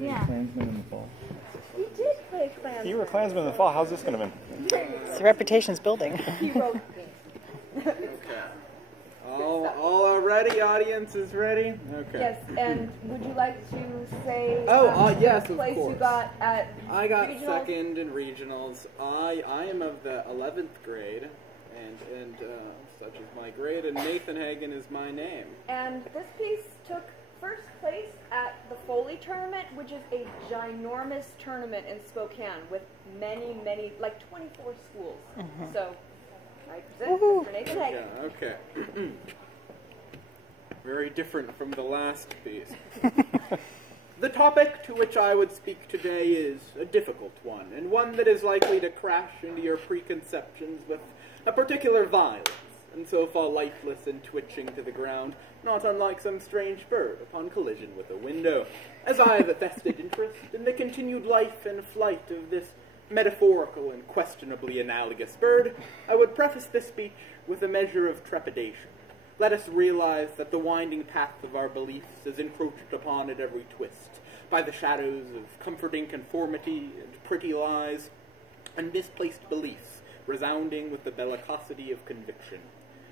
Yeah. Klansman in the fall. He did play Klansman. You were Klansman in the fall. How's this going to be? The reputation's building. He wrote Okay. All are ready? Audience is ready? Okay. Yes, and would you like to say yes, the of place course. you got at I got regionals? second in regionals. I am of the 11th grade, and such is my grade, and Nathan Hagan is my name. And this piece took first place at the Foley tournament, which is a ginormous tournament in Spokane with many, like 24 schools. Mm-hmm. So, I present Mr. Nathan Hagan. Yeah, okay. Very different from the last piece. The topic to which I would speak today is a difficult one, and one that is likely to crash into your preconceptions with a particular violence, and so fall lifeless and twitching to the ground, not unlike some strange bird upon collision with a window. As I have a vested interest in the continued life and flight of this metaphorical and questionably analogous bird, I would preface this speech with a measure of trepidation. Let us realize that the winding path of our beliefs is encroached upon at every twist by the shadows of comforting conformity and pretty lies, and misplaced beliefs resounding with the bellicosity of conviction.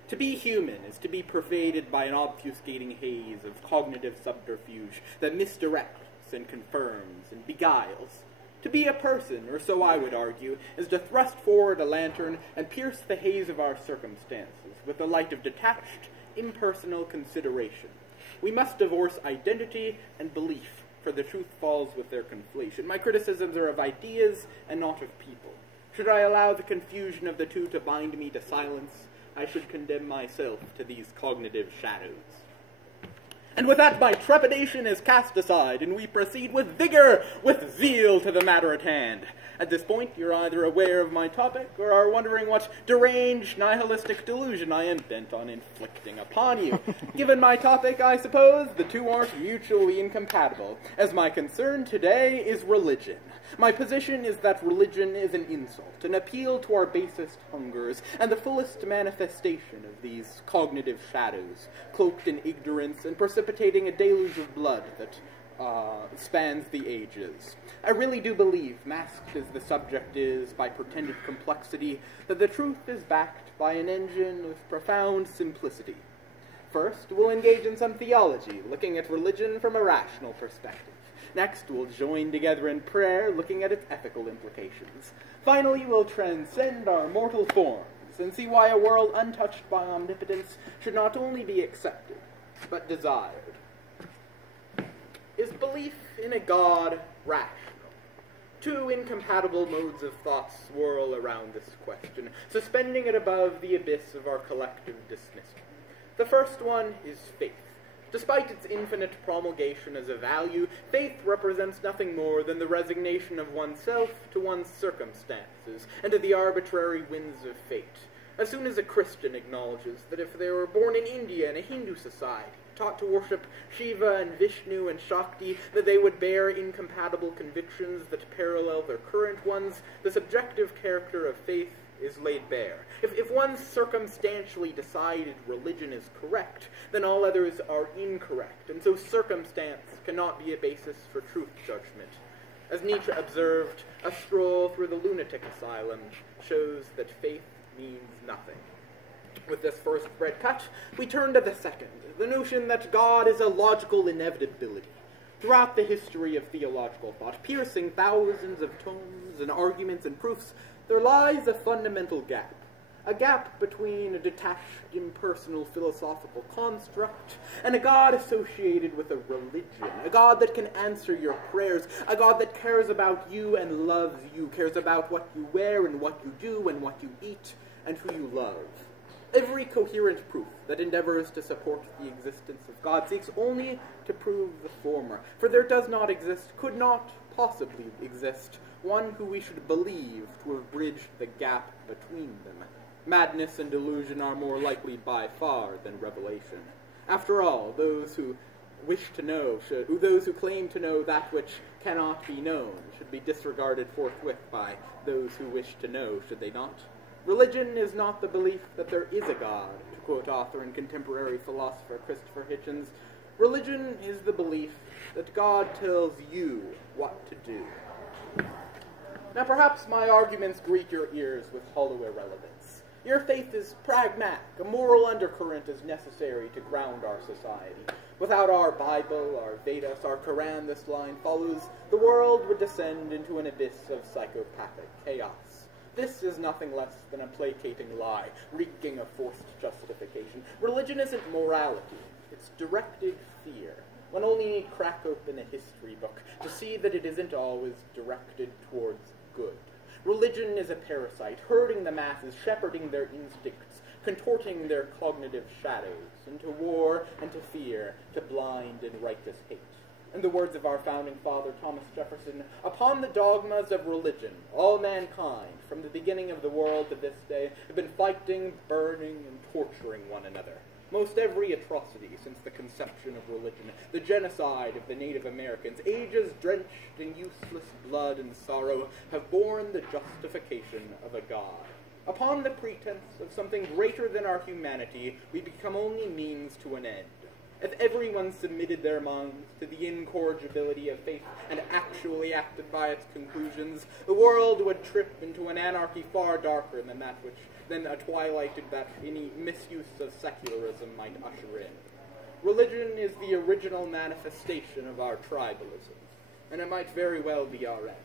To be human is to be pervaded by an obfuscating haze of cognitive subterfuge that misdirects and confirms and beguiles. To be a person, or so I would argue, is to thrust forward a lantern and pierce the haze of our circumstances with the light of detached, impersonal consideration. We must divorce identity and belief, for the truth falls with their conflation. My criticisms are of ideas and not of people. Should I allow the confusion of the two to bind me to silence, I should condemn myself to these cognitive shadows. And with that, my trepidation is cast aside, and we proceed with vigor, with zeal to the matter at hand. At this point, you're either aware of my topic, or are wondering what deranged, nihilistic delusion I am bent on inflicting upon you. Given my topic, I suppose, the two aren't mutually incompatible, as my concern today is religion. My position is that religion is an insult, an appeal to our basest hungers, and the fullest manifestation of these cognitive shadows, cloaked in ignorance and precipitating a deluge of blood that spans the ages. I really do believe, masked as the subject is by pretended complexity, that the truth is backed by an engine of profound simplicity. First, we'll engage in some theology, looking at religion from a rational perspective. Next, we'll join together in prayer, looking at its ethical implications. Finally, we'll transcend our mortal forms and see why a world untouched by omnipotence should not only be accepted, but desired. Is belief in a God rational? Two incompatible modes of thought swirl around this question, suspending it above the abyss of our collective dismissal. The first one is faith. Despite its infinite promulgation as a value, faith represents nothing more than the resignation of oneself to one's circumstances and to the arbitrary winds of fate. As soon as a Christian acknowledges that if they were born in India in a Hindu society, taught to worship Shiva and Vishnu and Shakti, that they would bear incompatible convictions that parallel their current ones, the subjective character of faith is laid bare. If one circumstantially decided religion is correct, then all others are incorrect, and so circumstance cannot be a basis for truth judgment. As Nietzsche observed, a stroll through the lunatic asylum shows that faith means nothing. With this first thread cut, we turn to the second, the notion that God is a logical inevitability. Throughout the history of theological thought, piercing thousands of tomes and arguments and proofs, there lies a fundamental gap. A gap between a detached, impersonal philosophical construct and a God associated with a religion, a God that can answer your prayers, a God that cares about you and loves you, cares about what you wear and what you do and what you eat and who you love. Every coherent proof that endeavors to support the existence of God seeks only to prove the former, for there does not exist, could not possibly exist, one who we should believe to have bridged the gap between them. Madness and delusion are more likely by far than revelation. After all, those who those who claim to know that which cannot be known should be disregarded forthwith by those who wish to know, should they not? Religion is not the belief that there is a God, to quote author and contemporary philosopher Christopher Hitchens, Religion is the belief that God tells you what to do. Now perhaps my arguments greet your ears with hollow irrelevance. Your faith is pragmatic. A moral undercurrent is necessary to ground our society. Without our Bible, our Vedas, our Quran, this line follows, the world would descend into an abyss of psychopathic chaos. This is nothing less than a placating lie, reeking of forced justification. Religion isn't morality. It's directed fear. One only need crack open a history book to see that it isn't always directed towards good. Religion is a parasite, herding the masses, shepherding their instincts, contorting their cognitive shadows, into war and to fear, to blind and righteous hate. In the words of our founding father, Thomas Jefferson, upon the dogmas of religion, all mankind, from the beginning of the world to this day, have been fighting, burning, and torturing one another. Most every atrocity since the conception of religion, the genocide of the Native Americans, ages drenched in useless blood and sorrow, have borne the justification of a God. Upon the pretense of something greater than our humanity, we become only means to an end. If everyone submitted their minds to the incorrigibility of faith and actually acted by its conclusions, the world would trip into an anarchy far darker than a twilight that any misuse of secularism might usher in. Religion is the original manifestation of our tribalism, and it might very well be our end.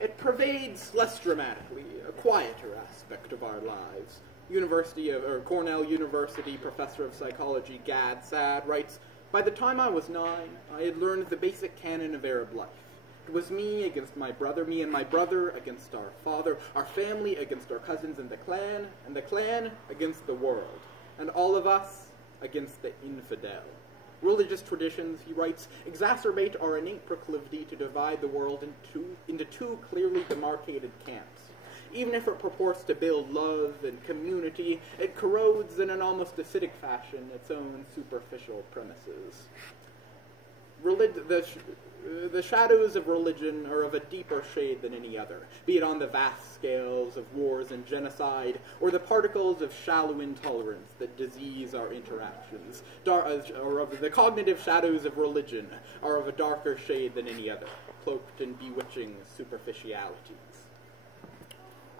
It pervades, less dramatically, a quieter aspect of our lives. Cornell University professor of psychology Gad Saad writes, "By the time I was 9, I had learned the basic canon of Arab life. It was me against my brother, me and my brother against our father, our family against our cousins and the clan against the world, and all of us against the infidel. Religious traditions," he writes, "exacerbate our innate proclivity to divide the world into two clearly demarcated camps. Even if it purports to build love and community, it corrodes in an almost acidic fashion its own superficial premises." The shadows of religion are of a deeper shade than any other, be it on the vast scales of wars and genocide, or the particles of shallow intolerance that disease our interactions. The cognitive shadows of religion are of a darker shade than any other, cloaked in bewitching superficialities.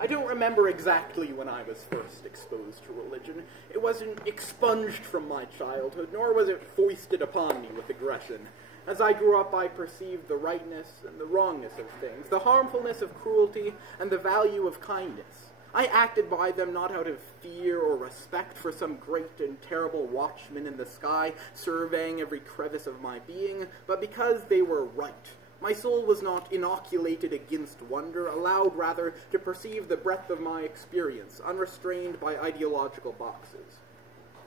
I don't remember exactly when I was first exposed to religion. It wasn't expunged from my childhood, nor was it foisted upon me with aggression. As I grew up, I perceived the rightness and the wrongness of things, the harmfulness of cruelty and the value of kindness. I acted by them not out of fear or respect for some great and terrible watchman in the sky surveying every crevice of my being, but because they were right. My soul was not inoculated against wonder, allowed rather to perceive the breadth of my experience, unrestrained by ideological boxes.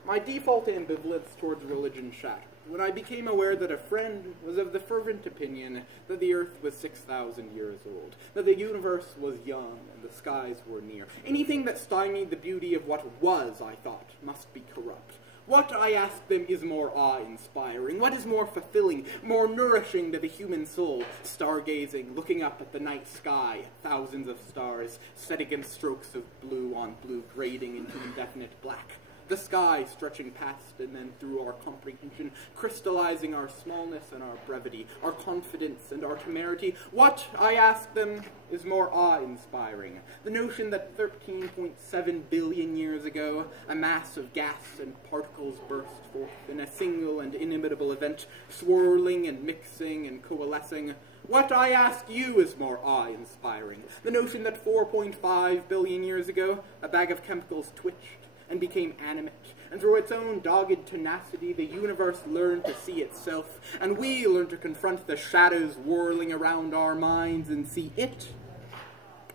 My default ambivalence towards religion shattered when I became aware that a friend was of the fervent opinion that the earth was 6,000 years old, that the universe was young and the skies were near. Anything that stymied the beauty of what was, I thought, must be corrupt. What, I asked them, is more awe-inspiring? What is more fulfilling, more nourishing to the human soul? Stargazing, looking up at the night sky, thousands of stars, set against strokes of blue on blue, grading into indefinite black. The sky stretching past and then through our comprehension, crystallizing our smallness and our brevity, our confidence and our temerity. What, I ask them, is more awe-inspiring? The notion that 13.7 billion years ago, a mass of gas and particles burst forth in a single and inimitable event, swirling and mixing and coalescing. What, I ask you, is more awe-inspiring? The notion that 4.5 billion years ago, a bag of chemicals twitched and became animate, and through its own dogged tenacity, the universe learned to see itself, and we learned to confront the shadows whirling around our minds and see it,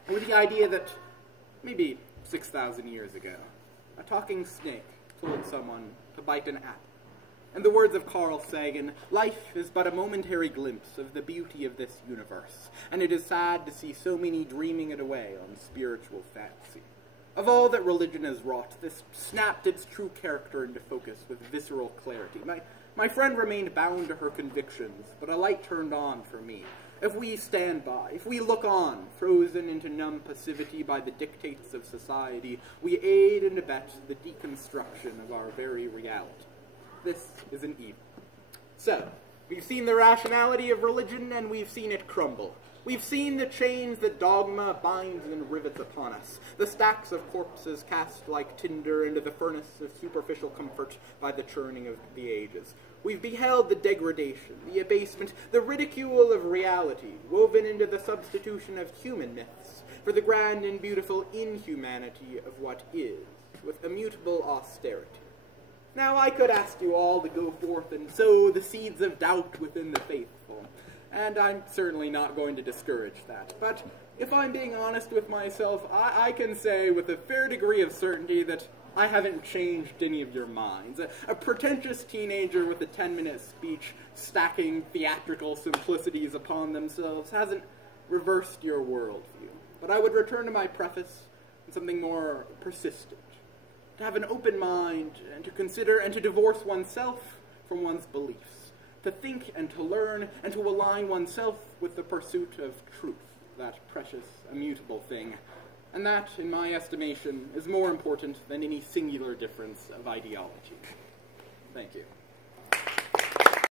with the idea that maybe 6,000 years ago, a talking snake told someone to bite an apple. In the words of Carl Sagan, life is but a momentary glimpse of the beauty of this universe, and it is sad to see so many dreaming it away on spiritual fancy. Of all that religion has wrought, this snapped its true character into focus with visceral clarity. My friend remained bound to her convictions, but a light turned on for me. If we stand by, if we look on, frozen into numb passivity by the dictates of society, we aid and abet the deconstruction of our very reality. This is an evil. So, we've seen the rationality of religion, and we've seen it crumble. We've seen the chains that dogma binds and rivets upon us, the stacks of corpses cast like tinder into the furnace of superficial comfort by the churning of the ages. We've beheld the degradation, the abasement, the ridicule of reality, woven into the substitution of human myths for the grand and beautiful inhumanity of what is, with immutable austerity. Now, I could ask you all to go forth and sow the seeds of doubt within the faithful, and I'm certainly not going to discourage that. But if I'm being honest with myself, I can say with a fair degree of certainty that I haven't changed any of your minds. A pretentious teenager with a 10-minute speech stacking theatrical simplicities upon themselves hasn't reversed your worldview. But I would return to my preface in something more persistent. To have an open mind, and to consider and to divorce oneself from one's beliefs. To think and to learn and to align oneself with the pursuit of truth, that precious, immutable thing. And that, in my estimation, is more important than any singular difference of ideology. Thank you.